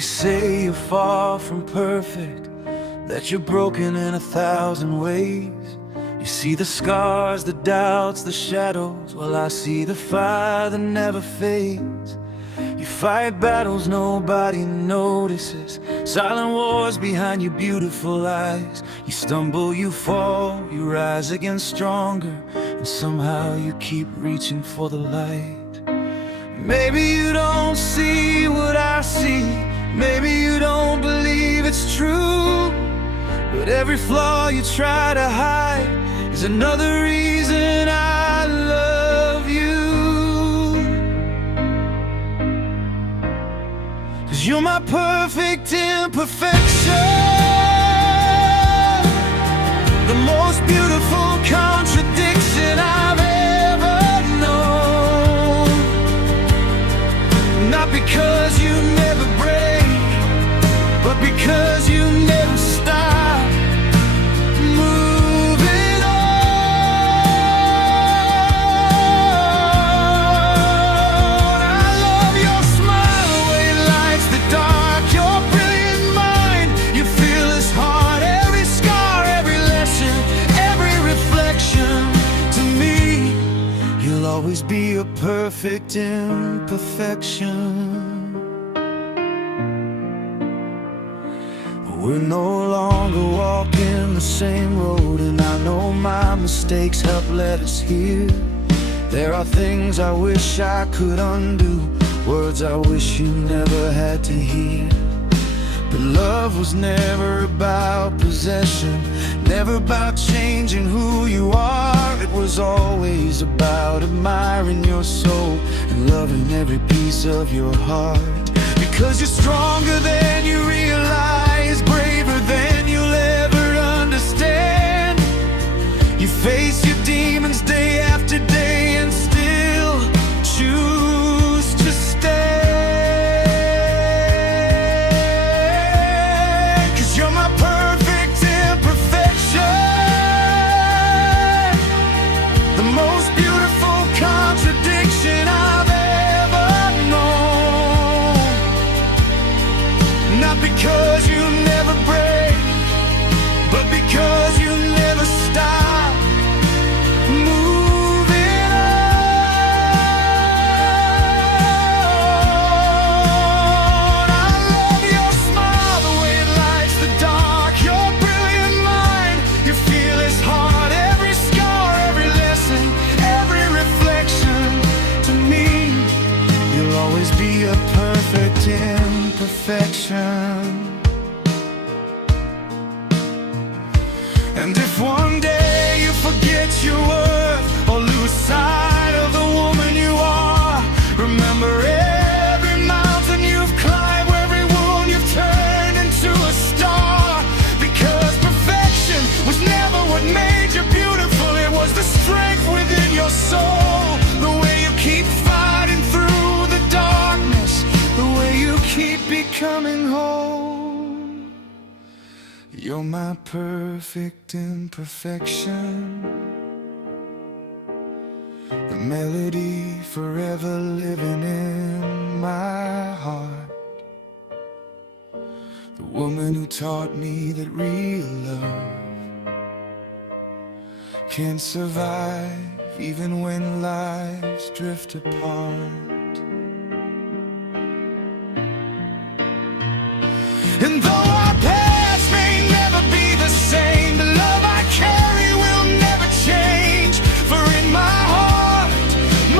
say you're far from perfect, that you're broken in 1,000 ways. You see the scars, the doubts, the shadows, while I see the fire that never fades. You fight battles nobody notices, silent wars behind your beautiful eyes. You stumble, you fall, you rise again stronger, and somehow you keep reaching for the light. Maybe you don't see what I see, maybe you don't believe it's true, but every flaw you try to hide is another reason I love you. 'Cause you're my perfect imperfection, the most beautiful contradiction I've ever known. Not because you never break, but because you never stop moving on. I love your smile, the way it lights the dark, your brilliant mind, your fearless heart, every scar, every lesson, every reflection. To me, you'll always be a perfect imperfection. We're no longer walking the same road, and I know my mistakes help let us here. There are things I wish I could undo, words I wish you never had to hear. But love was never about possession, never about changing who you are. It was always about admiring your soul and loving every piece of your heart. Because you're stronger than you realize, braver than you'll ever understand. You face your demons day after day and still choose to stand. 'Cause you're my perfect imperfection, the most beautiful contradiction I've ever known. Not because you never break, but because you never stop moving on. I love your smile, the way it lights the dark, your brilliant mind, your fearless heart, every scar, every lesson, every reflection. To me, you'll always be a perfect imperfection. And if one day you forget your worth or lose sight of the woman you are, remember every mountain you've climbed, every wound you've turned into a star. Because perfection was never what made you beautiful, it was the strength within your soul, the way you keep fighting through the darkness, the way you keep becoming whole. You're my perfect imperfection, the melody forever living in my heart, the woman who taught me that real love can survive even when lives drift apart. And though our paths may never be the same, the love I carry will never change. For in my heart,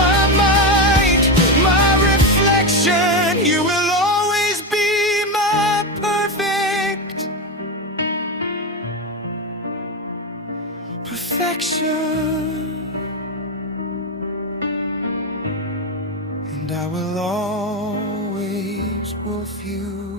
my mind, my reflection, you will always be my perfect perfection. And I will always love you.